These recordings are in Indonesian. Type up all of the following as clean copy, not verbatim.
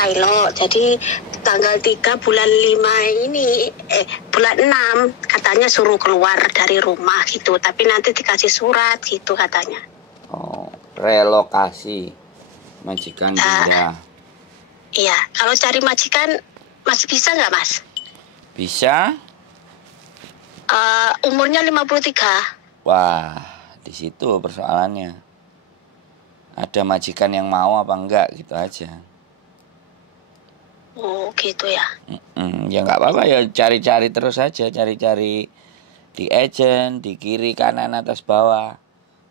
pilot. Jadi tanggal 3 bulan 5 ini bulan 6 katanya suruh keluar dari rumah gitu, tapi nanti dikasih surat gitu katanya. Oh, relokasi majikan pindah. Iya, kalau cari majikan masih bisa nggak, Mas? Bisa. Umurnya 53. Wah, di situ persoalannya. Ada majikan yang mau apa enggak, gitu aja. Oh, gitu ya. Ya nggak apa-apa ya, cari-cari terus aja, cari-cari di agent, di kiri, kanan, atas, bawah.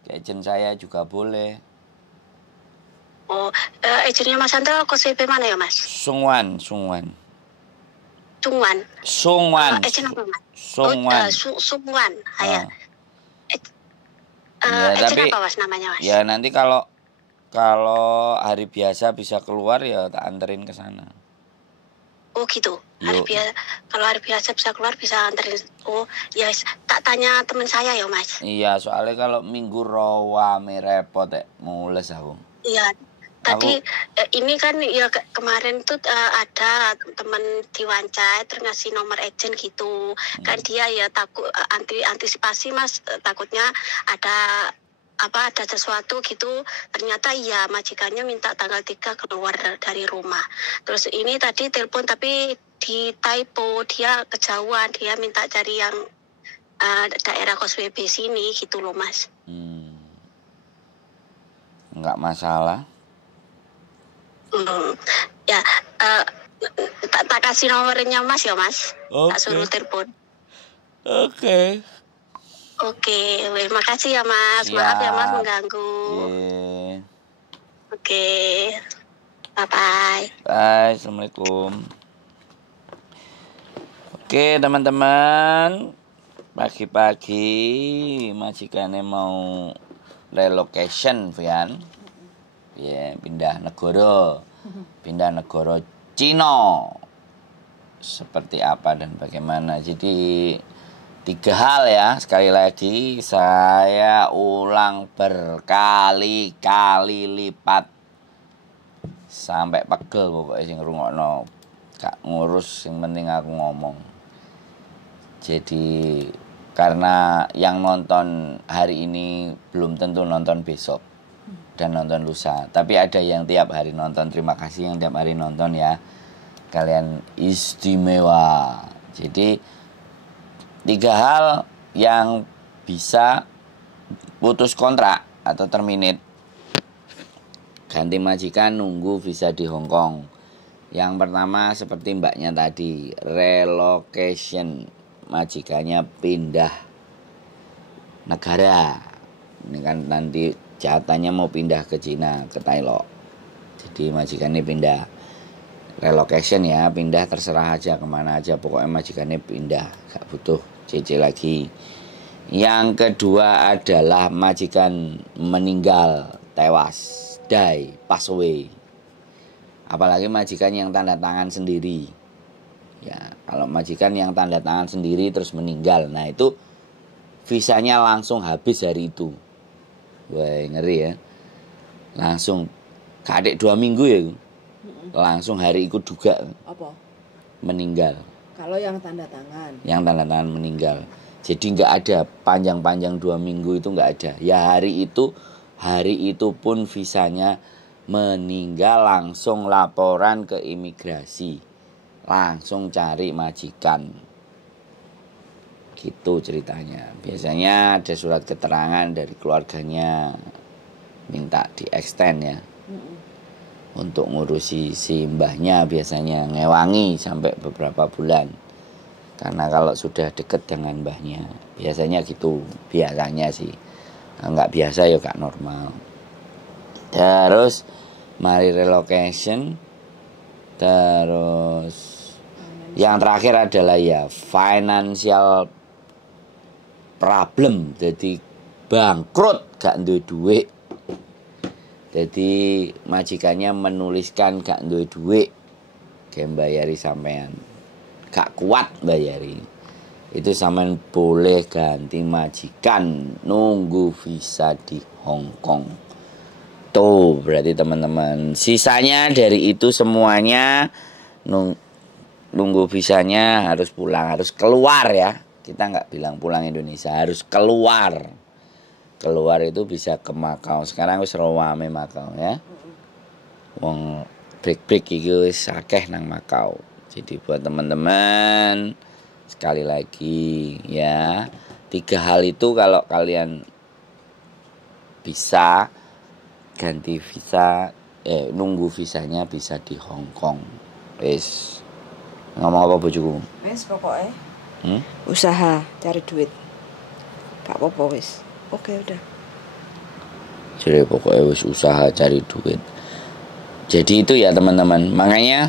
Di agent saya juga boleh. Oh, agentnya Mas Sandra KSP mana ya, Mas? Sungwan. Sungwan. Agent apa, Mas? Sungwan. Sungwan. Ya. Ya, agent tapi apa, Mas, namanya, Mas? Ya nanti kalau hari biasa bisa keluar ya tak anterin ke sana. Oh gitu. Kalau hari biasa bisa keluar bisa anterin. Oh ya, tak tanya teman saya ya, Mas. Iya, soalnya kalau minggu rawame repot mules aku. Iya. Tadi ini kan ya kemarin tuh ada teman di Wancai terus ngasih nomor agent gitu. Kan dia ya takut antisipasi, Mas, takutnya ada sesuatu gitu. Ternyata ya majikannya minta tanggal 3 keluar dari rumah. Terus ini tadi telepon tapi di typo, dia kejauhan, dia minta cari yang daerah KSWB sini gitu loh, Mas. Enggak masalah. Ya, tak kasih nomornya, Mas ya, Mas. Okay. Tak suruh telepon. Oke. Terima kasih ya, Mas. Maaf ya, Mas, mengganggu. Oke. Bye-bye. Bye, Assalamualaikum. Oke, teman-teman. Pagi-pagi majikannya mau relocation, Vian. Ya, pindah negara Cina. Seperti apa dan bagaimana. Jadi 3 hal ya, sekali lagi saya ulang berkali-kali lipat sampai pegel pokoknya sing ngrungokno. Gak ngurus, yang penting aku ngomong. Jadi karena yang nonton hari ini belum tentu nonton besok dan nonton lusa, tapi ada yang tiap hari nonton. Terima kasih yang tiap hari nonton ya, kalian istimewa. Jadi 3 hal yang bisa putus kontrak atau terminate, ganti majikan, nunggu visa di Hong Kong. Yang pertama seperti mbaknya tadi, relocation, majikannya pindah negara. Ini kan nanti jahatannya mau pindah ke Cina, ke Thailand. Jadi majikannya pindah. Relocation ya, pindah terserah aja kemana aja, pokoknya majikannya pindah, gak butuh CC lagi. Yang kedua adalah majikan meninggal, tewas, die, pass away. Apalagi majikan yang tanda tangan sendiri. Ya, kalau majikan yang tanda tangan sendiri terus meninggal, nah itu visanya langsung habis hari itu. Wah, ngeri ya. Langsung kadek 2 minggu ya. Langsung hari itu juga apa? Meninggal. Kalau yang tanda tangan. Yang tanda tangan meninggal. Jadi nggak ada panjang-panjang 2 minggu, itu nggak ada. Ya hari itu pun visanya meninggal, langsung laporan ke imigrasi. Langsung cari majikan. Gitu ceritanya. Biasanya ada surat keterangan dari keluarganya, minta di-extend ya. Untuk ngurusi si mbahnya, biasanya ngewangi sampai beberapa bulan. Karena kalau sudah deket dengan mbahnya, biasanya gitu, biasanya sih. Nggak biasa ya gak normal. Terus mari relocation. Terus yang terakhir adalah ya financial problem. Jadi bangkrut, gak duwe duit. Jadi majikannya menuliskan gak duwe duit, kayak bayari sampean, gak kuat bayari. Itu sampean boleh ganti majikan, nunggu visa di Hong Kong. Tuh berarti teman-teman, sisanya dari itu semuanya nunggu visanya harus pulang, harus keluar ya. Kita nggak bilang pulang Indonesia, harus keluar. Keluar itu bisa ke Makau. Sekarang wis rame Makau ya. Wong break iki wis akeh nang Makau. Jadi buat teman-teman sekali lagi ya, 3 hal itu kalau kalian bisa ganti visa, nunggu visanya bisa di Hong Kong. Wis. Ngomong apa bojoku? Wis pokoknya Hmm? usaha cari duit. Gak apa-apa wis. Oke udah. Jadi pokoknya wis usaha cari duit. Jadi itu ya teman-teman. Makanya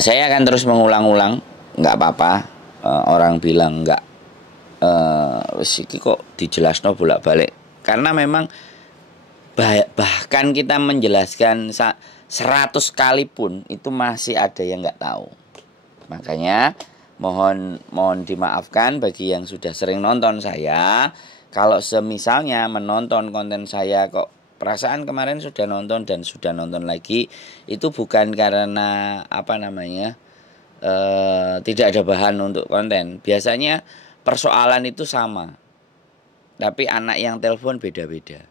saya akan terus mengulang-ulang. Nggak apa-apa. Orang bilang nggak. Wis iki kok dijelasno bolak-balik. Karena memang bahkan kita menjelaskan 100 kali pun itu masih ada yang nggak tahu. Makanya mohon dimaafkan bagi yang sudah sering nonton saya. Kalau semisalnya menonton konten saya kok perasaan kemarin sudah nonton dan sudah nonton lagi, itu bukan karena tidak ada bahan untuk konten. Biasanya persoalan itu sama, tapi anak yang telepon beda-beda.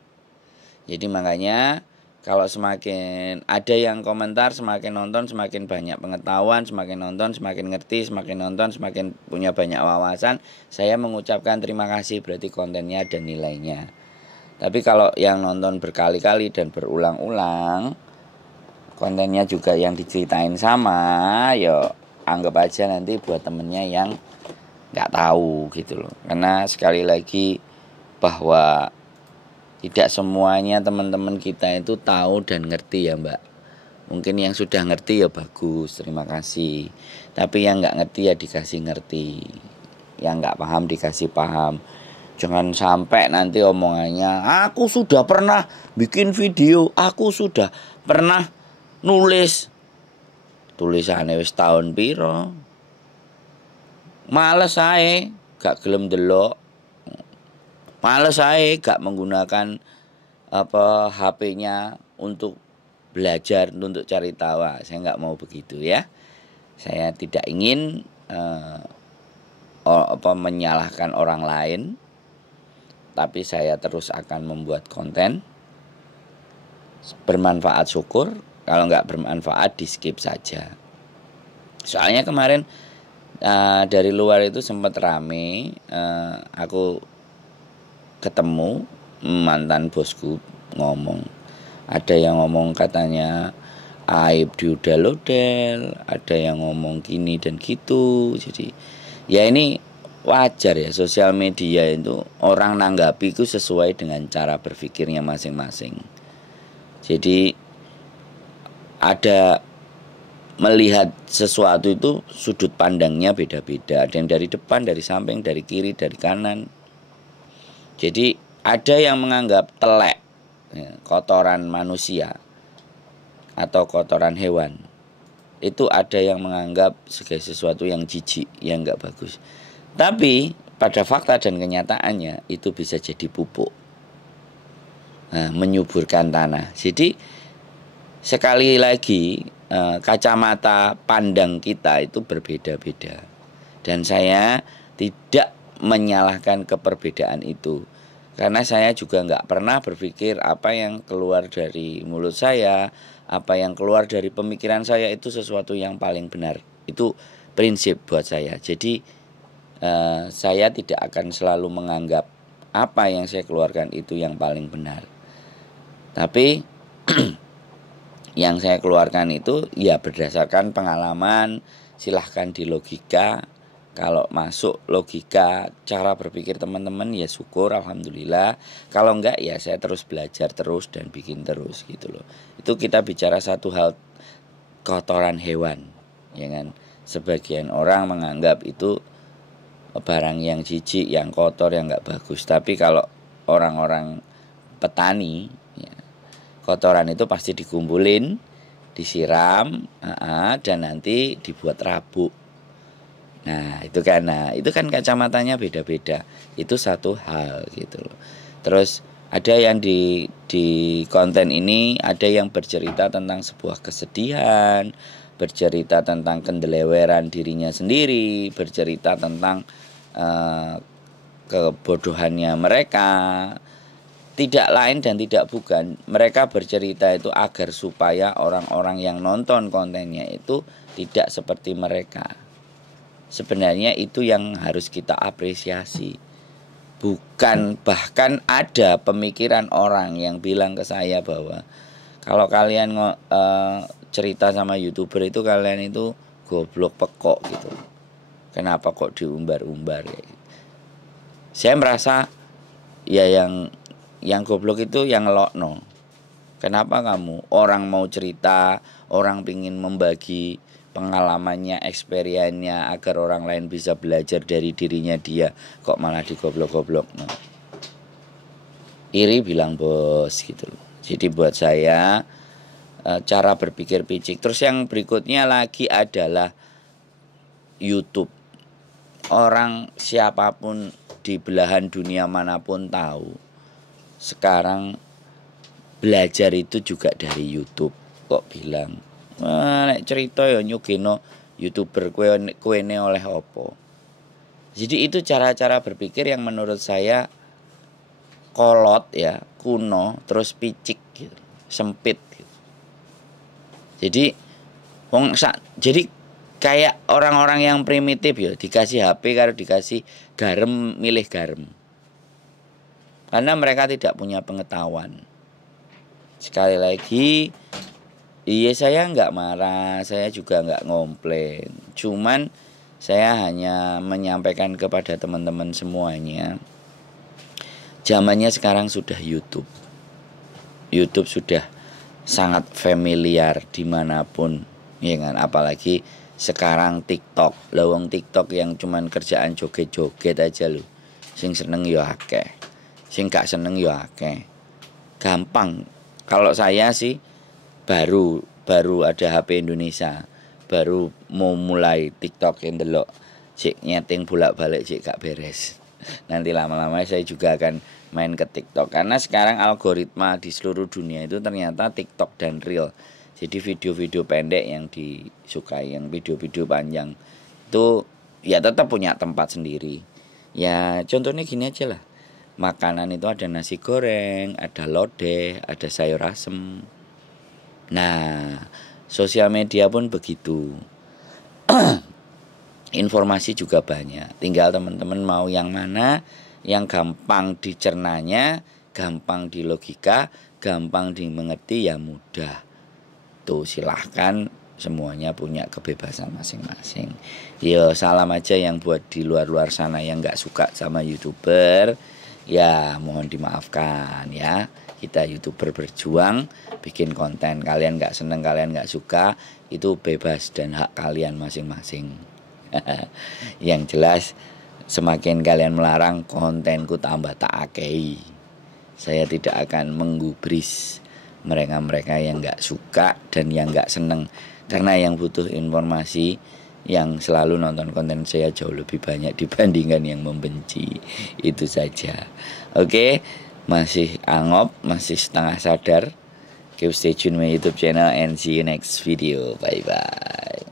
Jadi makanya kalau semakin ada yang komentar, semakin nonton semakin banyak pengetahuan, semakin nonton semakin ngerti, semakin nonton semakin punya banyak wawasan. Saya mengucapkan terima kasih, berarti kontennya ada nilainya. Tapi kalau yang nonton berkali-kali dan berulang-ulang, kontennya juga yang diceritain sama, ya anggap aja nanti buat temennya yang nggak tahu gitu loh. Karena sekali lagi bahwa tidak semuanya teman-teman kita itu tahu dan ngerti ya Mbak. Mungkin yang sudah ngerti ya bagus, terima kasih. Tapi yang nggak ngerti ya dikasih ngerti. Yang nggak paham dikasih paham. Jangan sampai nanti omongannya, aku sudah pernah bikin video, aku sudah pernah nulis. Tulisannya wis tahun piro. Males ae, gak gelem delok. Males saya gak menggunakan HP-nya untuk belajar, untuk cari tahu. Saya nggak mau begitu ya. Saya tidak ingin menyalahkan orang lain, tapi saya terus akan membuat konten bermanfaat syukur, kalau nggak bermanfaat di skip saja. Soalnya kemarin dari luar itu sempat rame, aku ketemu mantan bosku ngomong, ada yang ngomong katanya aib diudel-udel, ada yang ngomong gini dan gitu. Jadi ya ini wajar ya, sosial media itu orang nanggapi itu sesuai dengan cara berpikirnya masing-masing. Jadi ada melihat sesuatu itu sudut pandangnya beda-beda. Ada yang dari depan, dari samping, dari kiri, dari kanan. Jadi ada yang menganggap telek kotoran manusia atau kotoran hewan. Itu ada yang menganggap sebagai sesuatu yang jijik, yang enggak bagus. Tapi pada fakta dan kenyataannya itu bisa jadi pupuk, menyuburkan tanah. Jadi sekali lagi kacamata pandang kita itu berbeda-beda. Dan saya tidak menyalahkan keperbedaan itu, karena saya juga nggak pernah berpikir apa yang keluar dari mulut saya, apa yang keluar dari pemikiran saya itu sesuatu yang paling benar. Itu prinsip buat saya. Jadi saya tidak akan selalu menganggap apa yang saya keluarkan itu yang paling benar. Tapi yang saya keluarkan itu ya berdasarkan pengalaman. Silahkan di logika. Kalau masuk logika cara berpikir teman-teman ya syukur, alhamdulillah. Kalau enggak ya saya terus belajar terus dan bikin terus gitu loh. Itu kita bicara satu hal kotoran hewan, ya kan. Sebagian orang menganggap itu barang yang jijik, yang kotor, yang enggak bagus. Tapi kalau orang-orang petani ya, kotoran itu pasti dikumpulin, disiram, dan nanti dibuat rabuk. Nah itu kan kacamatanya beda-beda. Itu satu hal gitu loh. Terus Ada yang di konten ini ada yang bercerita tentang sebuah kesedihan, bercerita tentang kendeleweran dirinya sendiri, bercerita tentang kebodohannya mereka. Tidak lain dan tidak bukan, mereka bercerita itu agar supaya orang-orang yang nonton kontennya itu tidak seperti mereka. Sebenarnya itu yang harus kita apresiasi. Bukan, bahkan ada pemikiran orang yang bilang ke saya bahwa kalau kalian cerita sama YouTuber itu kalian itu goblok pekok gitu. Kenapa kok diumbar-umbar ya? Saya merasa ya yang goblok itu yang lokno. Kenapa kamu? Orang mau cerita, orang pingin membagi pengalamannya, experience-nya agar orang lain bisa belajar dari dirinya dia, kok malah digoblok-goblok. No. Iri bilang bos gitu loh. Jadi buat saya cara berpikir picik. Terus yang berikutnya lagi adalah YouTube. Orang siapapun di belahan dunia manapun tahu sekarang belajar itu juga dari YouTube. Kok bilang nek cerita ya nyugeno YouTuber kuene oleh opo. Jadi itu cara-cara berpikir yang menurut saya kolot ya, kuno, terus picik gitu, sempit gitu. Jadi jadi kayak orang-orang yang primitif ya, dikasih HP kalau dikasih garam milih garam. Karena mereka tidak punya pengetahuan. Sekali lagi, iya saya nggak marah, saya juga nggak ngomplain. Cuman saya hanya menyampaikan kepada teman-teman semuanya, zamannya sekarang sudah YouTube. YouTube sudah sangat familiar dimanapun, ya kan? Apalagi sekarang TikTok, lawang TikTok yang cuman kerjaan joget-joget aja loh. Sing seneng ya akeh. Sing gak seneng ya akeh. Gampang. Kalau saya sih baru ada HP Indonesia, baru mau mulai TikTok yang delok. Cik nyeting bolak-balik cik gak beres. Nanti lama-lama saya juga akan main ke TikTok karena sekarang algoritma di seluruh dunia itu ternyata TikTok dan Reel. Jadi video-video pendek yang disukai, yang video-video panjang itu ya tetap punya tempat sendiri. Ya contohnya gini aja lah. Makanan itu ada nasi goreng, ada lodeh, ada sayur asem. Nah, sosial media pun begitu. Informasi juga banyak. Tinggal teman-teman mau yang mana, yang gampang dicernanya, gampang dilogika, gampang dimengerti ya mudah. Tuh silahkan, semuanya punya kebebasan masing-masing. Yo salam aja yang buat di luar-luar sana yang gak suka sama YouTuber. Ya mohon dimaafkan ya. Kita YouTuber berjuang bikin konten. Kalian gak seneng, kalian gak suka, itu bebas dan hak kalian masing-masing. Yang jelas semakin kalian melarang, kontenku tambah tak akei. Saya tidak akan menggubris mereka-mereka yang gak suka dan yang gak seneng. Karena yang butuh informasi, yang selalu nonton konten saya jauh lebih banyak dibandingkan yang membenci. Itu saja. Oke, masih angop, masih setengah sadar. Keep stay tune my YouTube channel and see you next video. Bye bye.